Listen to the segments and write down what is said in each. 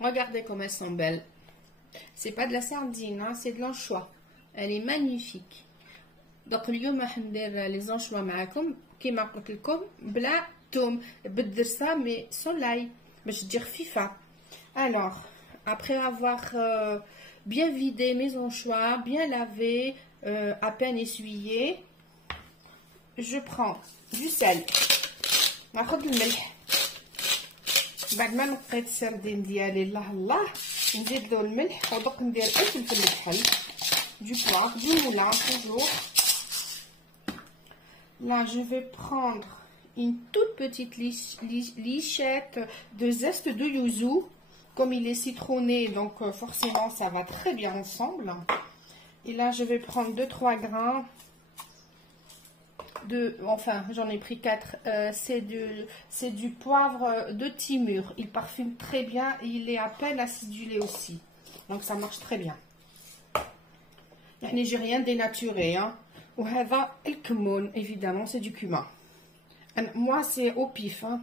Regardez comme elles sont belles. C'est pas de la sardine, hein, c'est de l'anchois. Elle est magnifique. Donc اليوم راح ندير les anchois معاكم كيما قلت لكم بلا توم بالدرسه mais sans l'ail باش تجي خفيفه. Alors après avoir bien vidé mes anchois, bien lavé, à peine essuyé, je prends du sel. ناخذ الملح. بعد ما نقيت السردين ديالي الله نزيد له الملح ودوك ندير الفلفل الكحل du poivre, du moulin toujours. Là je vais prendre une toute petite lichette de zeste de yuzu. Comme il est citronné, donc forcément ça va très bien ensemble. Et là je vais prendre 2-3 grains enfin j'en ai pris 4, c'est du poivre de Timur. Il parfume très bien et il est à peine acidulé aussi, donc ça marche très bien. J'ai rien dénaturé, hein. Ou هذا الكمون, évidemment c'est du cumin. Moi c'est au pif, hein.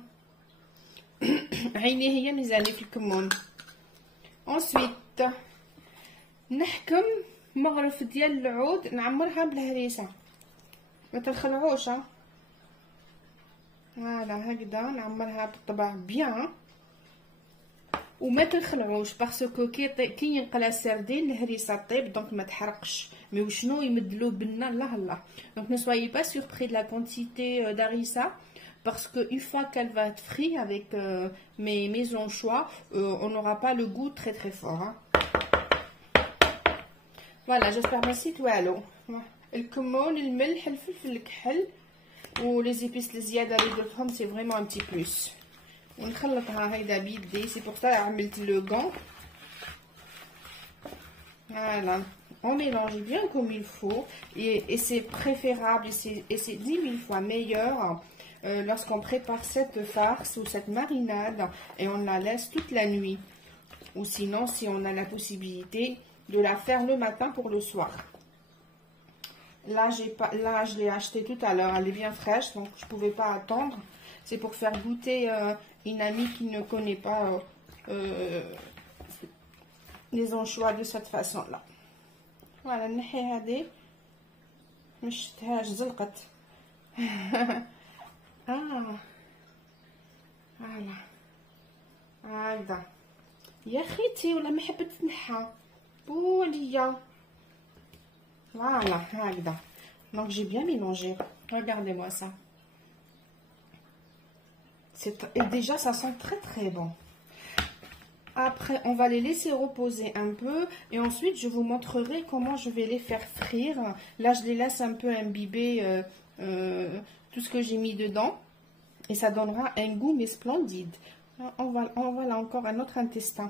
عيني هي ميزاني في الكمون. ensuite نحكم مغرف ديال العود نعمرها بالهريسه. ما تنخلعوش فوالا هكذا نعمرها بالطبع بيان وما تنخلعوش باسكو كي ينقلى السردين الهريسه طيب دونك ما تحرقش. مي وشنو يمدلو بنا الله الله. دونك ne soyez pas surpris de la quantité d'harissa parce que une fois qu'elle va être frite avec mes anchois, on n'aura pas le goût très très fort, hein. Voilà, j'espère merci توالو. الكمون الملح الفلفل الكحل ولي زيبيس الزياده اللي درتهم سي فريمون ان بتي بلوس. ونخلطها هيدا بيدي, سي بور سا عملت لو غون. Voilà, on mélange bien comme il faut et c'est préférable et c'est 10 000 fois meilleur lorsqu'on prépare cette farce ou cette marinade et on la laisse toute la nuit, ou sinon si on a la possibilité de la faire le matin pour le soir. Là je l'ai acheté tout à l'heure, elle est bien fraîche donc je pouvais pas attendre. C'est pour faire goûter une amie qui ne connaît pas les anchois de cette façon là. Voilà, نحي هذه ما شفتهاش زلقت. فوالا هذا يا خيتي ولا ما حبت تنحى بوليا. Voilà, هكذا. Donc j'ai bien mélangé. Regardez-moi ça. Et déjà ça sent très très bon. Après on va les laisser reposer un peu et ensuite je vous montrerai comment je vais les faire frire. Là je les laisse un peu imbiber tout ce que j'ai mis dedans et ça donnera un goût mais splendide. On va là encore un autre intestin.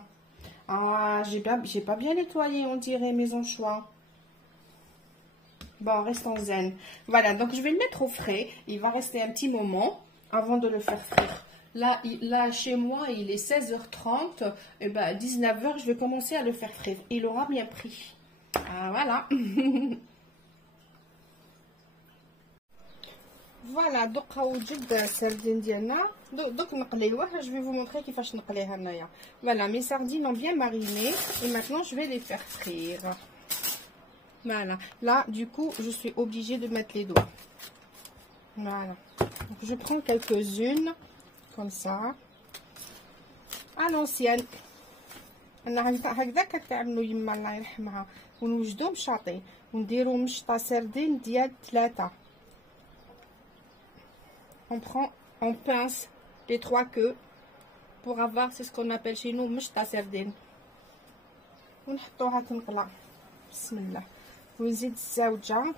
Ah, j'ai pas bien nettoyé, on dirait, mes anchois. Bon, restons zen. Voilà, donc je vais le mettre au frais. Il va rester un petit moment avant de le faire frire. Là chez moi, il est 16h30. Et ben, à 19h, je vais commencer à le faire frire. Il aura bien pris. Ah, voilà. Voilà, donc وجد السردين ديالنا دوك نقليوها. Je vais vous montrer كيفاش نقليها هنايا. Voilà, mes sardines ont bien mariné et maintenant je vais les faire frire. Voilà, là du coup je suis obligée de mettre les doigts. Voilà, donc je prends quelques-unes comme ça à l'ancienne. انا هكذا كتعملوا يما الله يرحمها ونوجدوا مشاطي ونديروا مشطه سردين ديال 3. On pince les 3 queues pour avoir, c'est ce qu'on appelle chez nous مشطه سردين. ونحطوها تنقلى بسم الله ونزيد الزوجه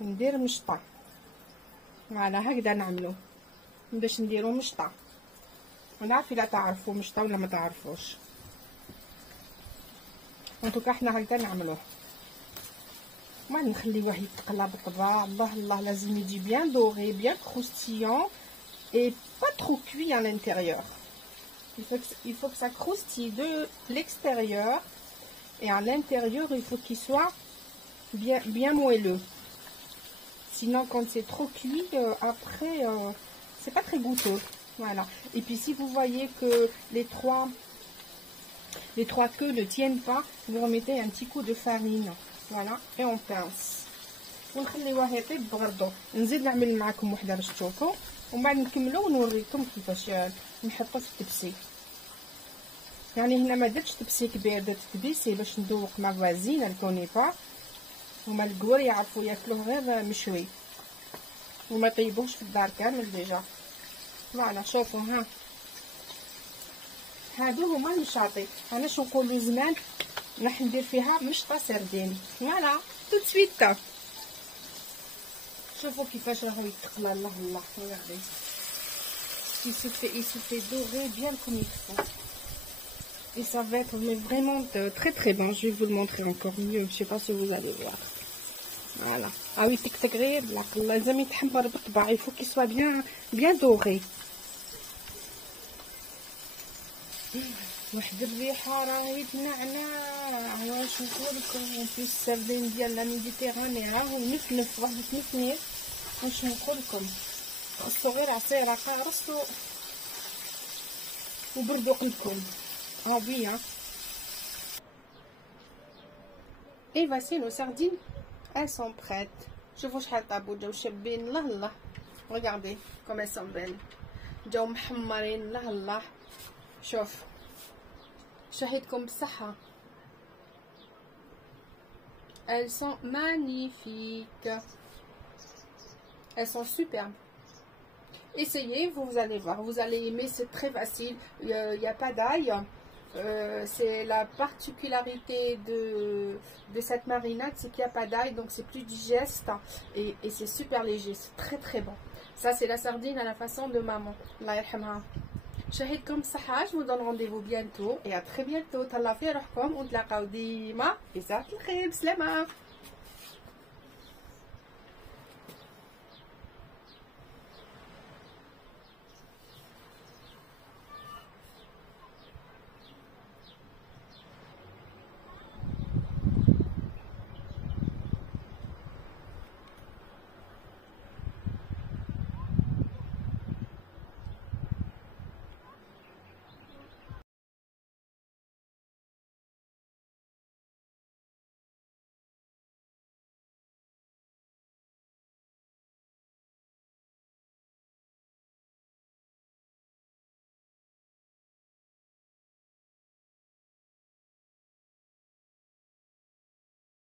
وندير مشطه. فوالا هكذا نعملو باش نديرو مشطه. ونعرف الا تعرفوا مشطه ولا ما تعرفوش. انتوكا حنا هكذا نعملوه. ما نخليوه يتقلى بالطبع. الله الله لازم يجي bien doré, bien croustillant et pas trop cuit à l'intérieur. Il faut que ça croustille de l'extérieur et à l'intérieur il faut qu'il soit bien moelleux. Sinon quand c'est trop cuit après c'est pas très goûteux. Voilà. Et puis si vous voyez que les 3 les 3 queues ne tiennent pas, vous remettez un petit coup de farine. Voilà, et on pince. ونخليوه يطيب بغردو. نزيد نعمل معكم وحده باش تشوفوا ومن بعد نكملوا ونوريكم كيفاش نحطو في التبسي. يعني هنا ما درتش تبسي كبير، درت تبسي باش ندوق مع فازين الكونيبا. هما الكوار يعرفوا ياكلوه غير مشوي وما يطيبوش في الدار كامل ديجا. فوالا شوفوا ها، هادو هما المشاطي. انا شو نقولوا زمان راح ندير فيها مشطه سردين. فوالا تو سويت شوفوا كيفاش راهو يتقلى. الله الله regardez. Il se fait dorer bien comme il faut. Et ça va être vraiment très très bon. Je vais vous le montrer encore mieux. Je sais pas si vous allez voir. Voilà. Ah oui, tic غير لازم يتحمر بالطبع. Il faut qu'il soit bien doré. واحد الريحه راهي تنعنع. واش نقول لكم في السردين ديال لا ميديتيراني راهو نفنف واحد التنفنيف. واش نقول لكم خصو غير عصيره قارص وبردوا قلبكم. ها بيا. Et voici nos sardines, elles sont prêtes. شوفوا شحال طابو جاو شابين. الله الله regardez comme elles sont belles. جاو محمرين. الله الله شوف شهيتكم بالصحة. Elles sont magnifiques. Elles sont superbes. Essayez, vous allez voir, vous allez aimer, c'est très facile. Il n'y a pas d'ail. C'est la particularité de cette marinade, c'est qu'il n'y a pas d'ail, donc c'est plus digeste et c'est super léger, c'est très très bon. Ça c'est la sardine à la façon de maman. Allah yarhamha. شهيدكم الصحة. Je vous donne rendez-vous bientôt et à très bientôt. تهلاو في روحكم ونتلاقاو ديما في ساعة الخير. بسلامة.